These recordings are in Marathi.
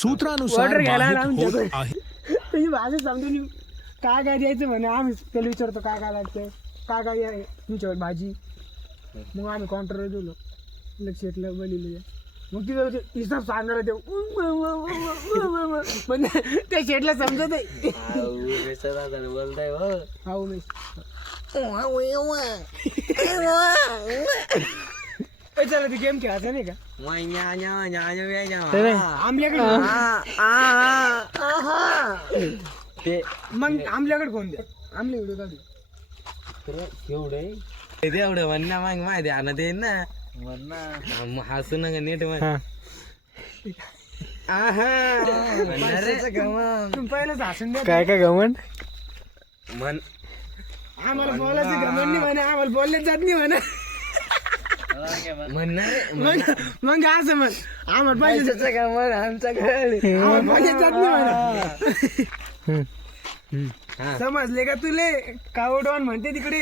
सूत्रानुसार माहीत होत आहे तुम्ही भाषा समजून काय काय द्यायचं म्हणे आम्ही त्याला विचारतो काय काय लागतं काय काय आहे तुमच्यावर भाजी मग आम्ही काउंटरवर गेलो शेटला बोलिले मग तिथं हिसाब सांगायला देऊ म्हणजे त्या शेटला समजत आहे बोलताय हो मी चला ती गेम खेळायचा नाही का ते मग आमल्याकडे कोण द्या आमल्या व्हिडिओ काढू तेवढं म्हणणं मग माहिती आणत येईल ना म्हणणं हसू नका नीट मग तुम्ही पहिलंच हसून द्या काय काय गमन म्हण आम्हाला बोलायचं घमंड नाही म्हणा आम्हाला बोलल्याच जात नाही म्हणा म्हणणार मग असं म्हण आम्हाला पाहिजे आमच्या घरी आम्हाला पाहिजे जात नाही म्हणा समजले का तुले कावडवान म्हणते तिकडे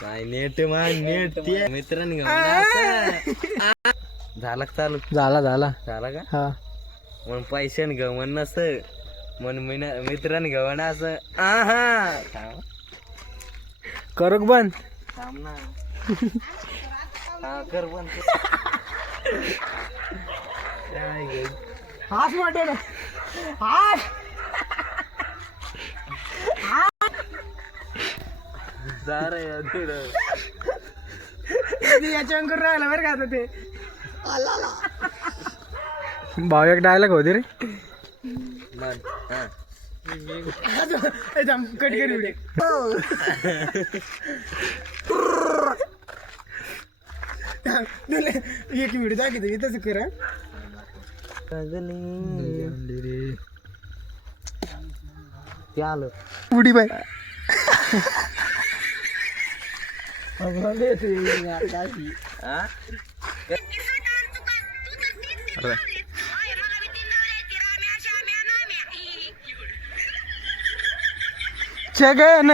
काय नेट मग नेट ते मित्रांनी झाला का चालू झाला झाला का हा म्हणून पैशाने गमन नस म्हणून मित्रांनी गवण असं थांब करोक बंद थांब ना हा कर बंद हाच वाटे ना हाच याच्यावर राहिला बरं का आता ते भाऊ एक डायलॉग होते रे कट कर एक व्हिडिओ दाखवतो इथंच करा ते आलं उडी बाय जगन